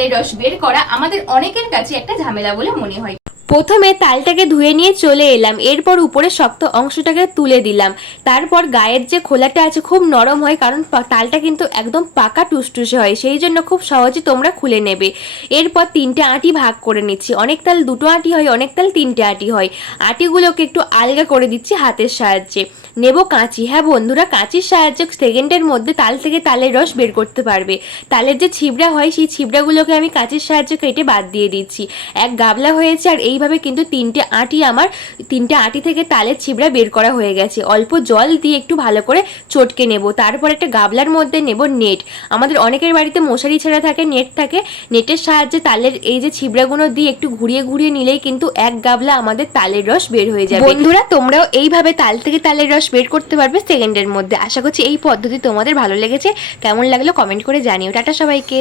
তালের রস বের করা আমাদের অনেকের কাছে একটা ঝামেলা বলে মনে হয়। প্রথমে তালটাকে ধুয়ে নিয়ে চলে এলাম, এরপর উপরে শক্ত অংশটাকে তুলে দিলাম। তারপর গায়ের যে খোলাটা আছে খুব নরম হয়, কারণ তালটা কিন্তু একদম পাকা টুসটুসে হয়, সেই জন্য খুব সহজে তোমরা খুলে নেবে। এরপর তিনটে আঁটি ভাগ করে নিচ্ছি। অনেক তাল দুটো আঁটি হয়, অনেক তাল তিনটে আঁটি হয়। আঁটিগুলোকে একটু আলগা করে দিচ্ছি হাতের সাহায্যে। নেব কাঁচি। হ্যাঁ বন্ধুরা, কাঁচির সাহায্যে সেকেন্ডের মধ্যে তাল থেকে তালের রস বের করতে পারবে। তালের যে ছিবড়া হয় সেই ছিবড়াগুলোকে আমি কাঁচির সাহায্যে কেটে বাদ দিয়ে দিচ্ছি। এক গাবলা হয়েছে, আর এইভাবে কিন্তু তিনটে আঁটি থেকে তালের ছিবড়া বের করা হয়ে গেছে। অল্প জল দিয়ে একটু ভালো করে চটকে নেব। তারপর একটা গাবলার মধ্যে নেব নেট। আমাদের অনেকের বাড়িতে মশারি ছেঁড়া থাকে, নেট থাকে। নেটের সাহায্যে তালের এই যে ছিবড়াগুলো দিয়ে একটু ঘুরিয়ে ঘুরিয়ে নিলেই কিন্তু এক গাবলা আমাদের তালের রস বের হয়ে যাবে। বন্ধুরা, তোমরাও এইভাবে তাল থেকে তালের রস বের করতে পারবে সেকেন্ডের মধ্যে। আশা করছি এই পদ্ধতি তোমাদের ভালো লেগেছে। কেমন লাগলো কমেন্ট করে জানিও। টাটা সবাইকে।